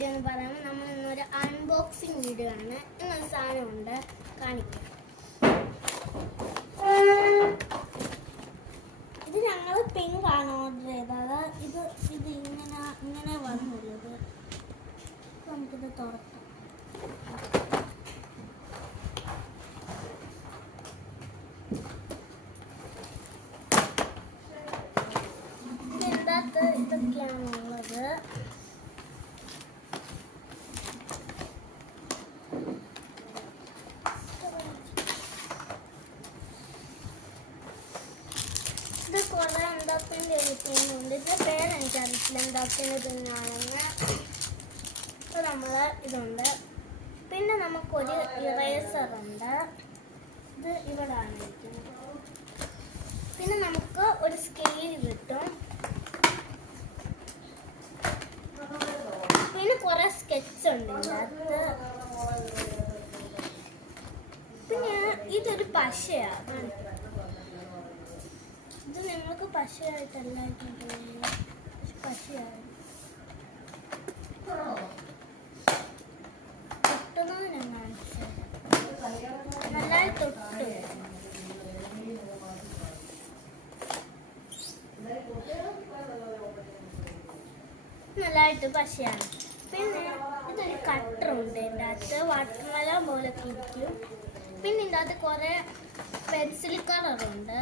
Video എന്ന് പറയുമ്പോൾ നമ്മൾ ഇന്നൊരു അൺബോക്സിങ് വീഡിയോ ആണ്. ഇന്നൊരു സാധനമുണ്ട് കാണിക്കാം. ഇത് ഞങ്ങൾ പിങ്ക് ആണ് ഓർഡർ ചെയ്തത്. ഇത് ഇങ്ങനെ വന്നുള്ളത്. നമുക്കിത് തുറക്കാം. ഇതിനകത്ത് ഇതൊക്കെയാണുള്ളത്. ഇത് കുറെ ഉണ്ടാക്കേണ്ട ഒരു പിന്നുണ്ട്. ഇത് പേരെനിക്കറിയില്ല ഉണ്ടാക്കേണ്ട പിന്നാണെന്ന്. ഇപ്പോൾ നമ്മൾ ഇതുണ്ട്. പിന്നെ നമുക്കൊരു ഇറേസർ ഉണ്ട്. ഇത് ഇവിടെയാണ് ഇരിക്കുന്നത്. പിന്നെ നമുക്ക് ഒരു സ്കെയിൽ കിട്ടും. പിന്നെ കുറെ സ്കെച്ച് ഉണ്ട് ഇതിനകത്ത്. പിന്നെ ഇതൊരു പശയാണ്. ഇത് നിങ്ങൾക്ക് പശയായിട്ടല്ല പശയാണ്. തൊട്ടുന്നത് ഞാൻ കാണിച്ചത് നല്ലതായി തൊട്ട്. നല്ലതായിട്ട് പശയാണ്. പിന്നെ ഇതൊരു കട്ടറുണ്ട്. ഇതിൻ്റെ അകത്ത് വാട്ടർമെലൺ പോലൊക്കെ ഇരിക്കും. പിന്നെ ഇതിൻ്റെ അകത്ത് കുറേ പെൻസിൽ കളറുണ്ട്.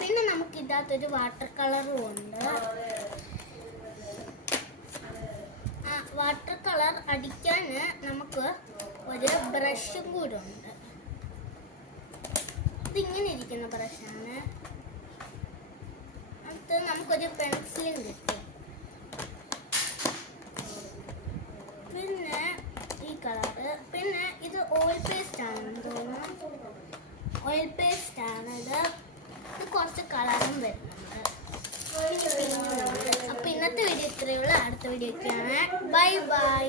പിന്നെ നമുക്ക് ഇതിനകത്തൊരു വാട്ടർ കളറും ഉണ്ട്. വാട്ടർ കളർ അടിക്കാൻ നമുക്ക് ഒരു ബ്രഷും കൂടെ ഉണ്ട്. ഇതിങ്ങനെ ഇരിക്കുന്ന ബ്രഷാണ്. അടുത്ത് നമുക്കൊരു പെൻസിലും കിട്ടും. പിന്നെ ഈ കളറ്. പിന്നെ ഇത് ഓയിൽ പേസ്റ്റ് ആണെന്ന് തോന്നുന്നു. ഓയിൽ പേസ്റ്റ് ആണ് ഇത്. കുറച്ച് കളറും വരുന്നുണ്ട്. അപ്പോൾ ഇന്നത്തെ വീഡിയോ ഇത്രയേ ഉള്ളൂ. അടുത്ത വീഡിയോ ഒക്കെയാണ്. Bye bye.